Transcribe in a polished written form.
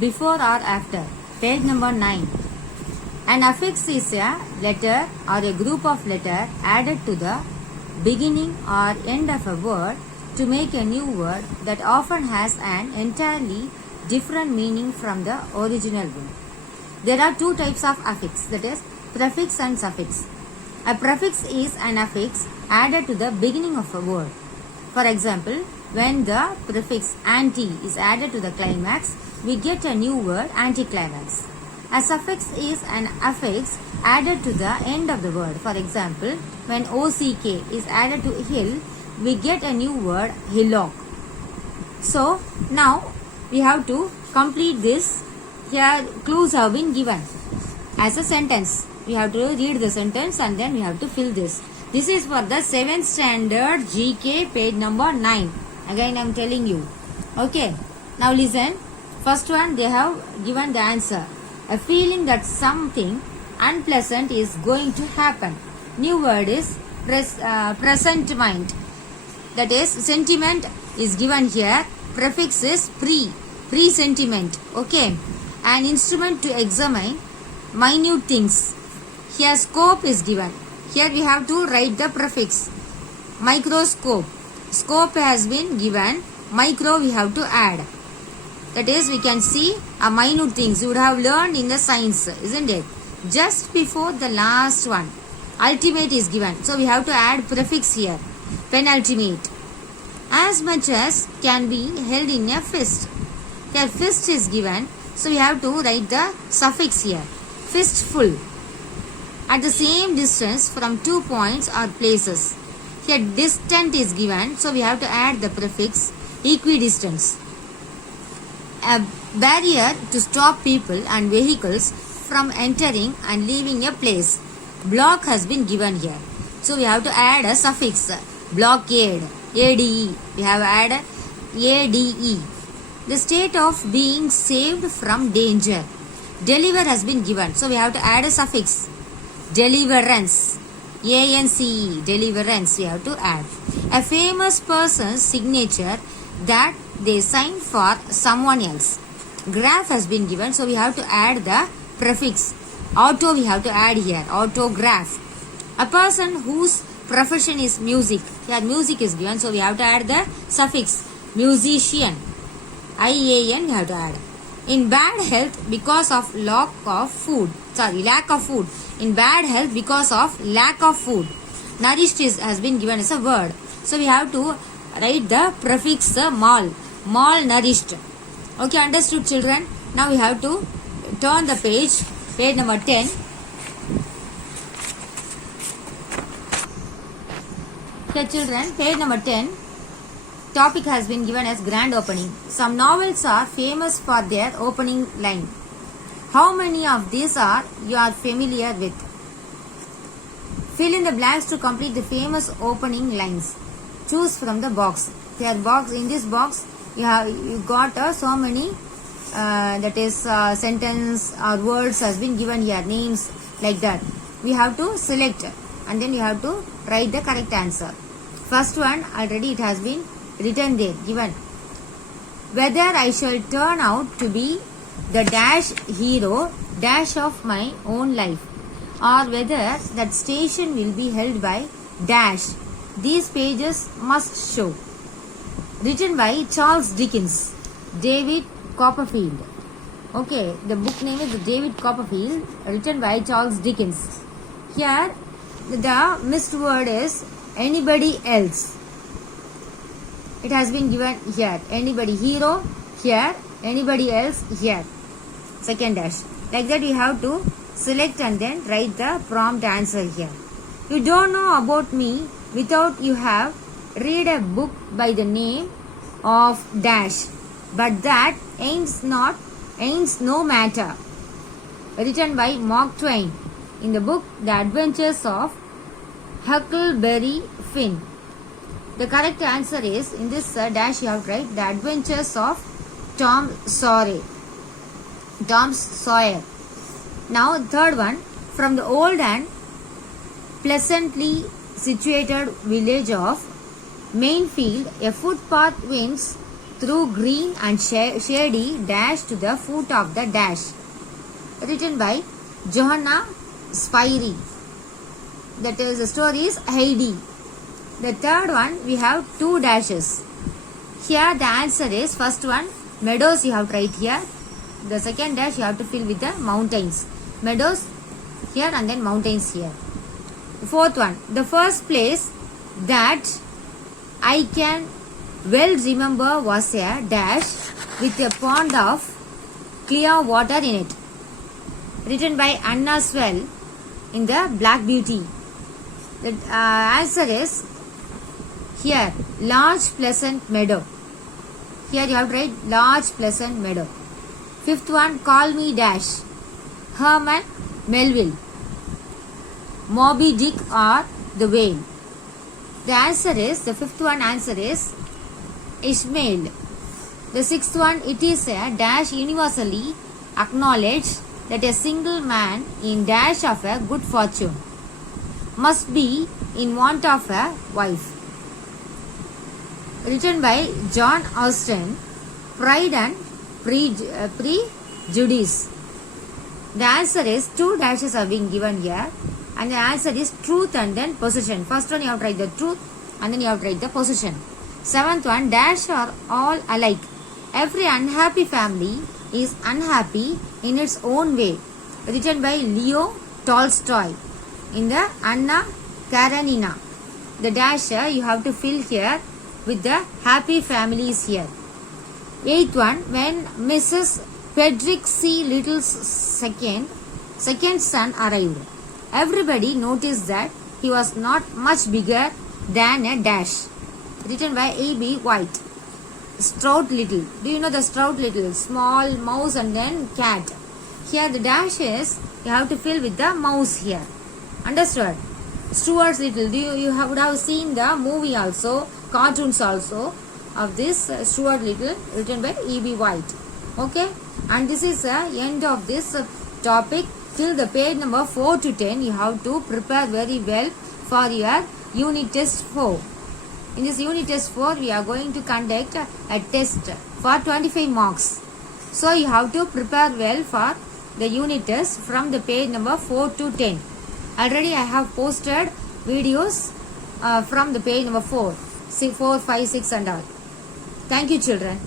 before or after. Page number 9. An affix is a letter or a group of letters added to the beginning or end of a word to make a new word that often has an entirely different meaning from the original one. There are two types of affix, that is prefix and suffix. A prefix is an affix added to the beginning of a word. For example, when the prefix anti is added to the climax, we get a new word anticlimax. A suffix is an affix added to the end of the word. For example, when OCK is added to hill, we get a new word hillock. So, now we have to complete this. Here clues have been given as a sentence. We have to read the sentence and then we have to fill this. This is for the 7th standard GK, page number 9. Again I am telling you. Okay. Now listen. First one, they have given the answer. A feeling that something unpleasant is going to happen. New word is presentiment. That is, sentiment is given here. Prefix is pre-sentiment. Okay. An instrument to examine minute things. Here scope is given. Here we have to write the prefix. Microscope. Scope has been given. Micro we have to add. That is, we can see a minute things. You would have learned in the science, isn't it? Just before the last one. Ultimate is given. So we have to add prefix here. Penultimate. As much as can be held in a fist. Here fist is given. So we have to write the suffix here. Fistful. At the same distance from 2 points or places. Here distant is given. So we have to add the prefix equidistance. A barrier to stop people and vehicles from entering and leaving a place. Block has been given here. So we have to add a suffix. Blockade. ADE. We have added ADE. The state of being saved from danger. Deliver has been given. So we have to add a suffix. Deliverance. ANCE. Deliverance we have to add. A famous person's signature that they sign for someone else. Graph has been given. So we have to add the prefix. Auto we have to add here. Autograph. A person whose profession is music. Here music is given. So we have to add the suffix. Musician. IAN we have to add. In bad health because of lack of food. In bad health because of lack of food. Nourished has been given as a word. So we have to write the prefix mal. Malnourished. Okay, understood children? Now we have to turn the page. Page number 10. Okay children, page number 10. Topic has been given as grand opening. Some novels are famous for their opening line. How many of these you are familiar with? Fill in the blanks to complete the famous opening lines. Choose from the box. Here box, in this box you got so many sentence or words has been given here, names like that. We have to select and then you have to write the correct answer. First one already it has been written there, given. Whether I shall turn out to be the dash hero dash of my own life, or whether that station will be held by dash, these pages must show. Written by Charles Dickens. David Copperfield. Okay, the book name is David Copperfield, written by Charles Dickens. Here the missed word is anybody else. It has been given here. Anybody, hero here, anybody else here. Second dash. Like that we have to select and then write the prompt answer here. You don't know about me without you have read a book by the name of dash, but that ain't no matter. Written by Mark Twain in the book The Adventures of Huckleberry Finn. The correct answer is, in this dash you have to write The Adventures of Tom Sawyer. Now third one, from the old and pleasantly situated village of Mainfield, a footpath winds through green and shady dash to the foot of the dash. Written by Johanna Spyri. That is, the story is Heidi. The third one, we have two dashes. Here the answer is, first one, meadows you have to write here. The second dash you have to fill with the mountains. Meadows here and then mountains here. The fourth one, the first place that I can well remember was a dash with a pond of clear water in it. Written by Anna Swell in the Black Beauty. The answer is here, large pleasant meadow. Here you have to write large pleasant meadow. Fifth one, call me dash. Herman Melville. Moby Dick or the whale. The answer is, the fifth one answer is Ishmael. The sixth one, it is a dash universally acknowledged that a single man in dash of a good fortune must be in want of a wife. Written by John Austen, Pride and Prejudice. The answer is, two dashes are being given here, and the answer is truth and then possession. First one you have to write the truth and then you have to write the possession. Seventh one, dash are all alike. Every unhappy family is unhappy in its own way. Written by Leo Tolstoy in the Anna Karenina. The dash you have to fill here with the happy families here. Eighth one, when Mrs. Frederick C. Little's second son arrived, everybody noticed that he was not much bigger than a dash. Written by A.B. White. Strout Little. Do you know the Strout Little? Small mouse and then cat. Here the dash is, you have to fill with the mouse here. Understood? Stuart Little. Would have seen the movie also, cartoons also of this Stuart Little, written by E.B. White. Okay? And this is the end of this topic. Till the page number 4 to 10, you have to prepare very well for your unit test 4. In this unit test 4, we are going to conduct a test for 25 marks. So you have to prepare well for the unit test from the page number 4 to 10. Already I have posted videos from the page number 4, 5, 6 and all. Thank you, children.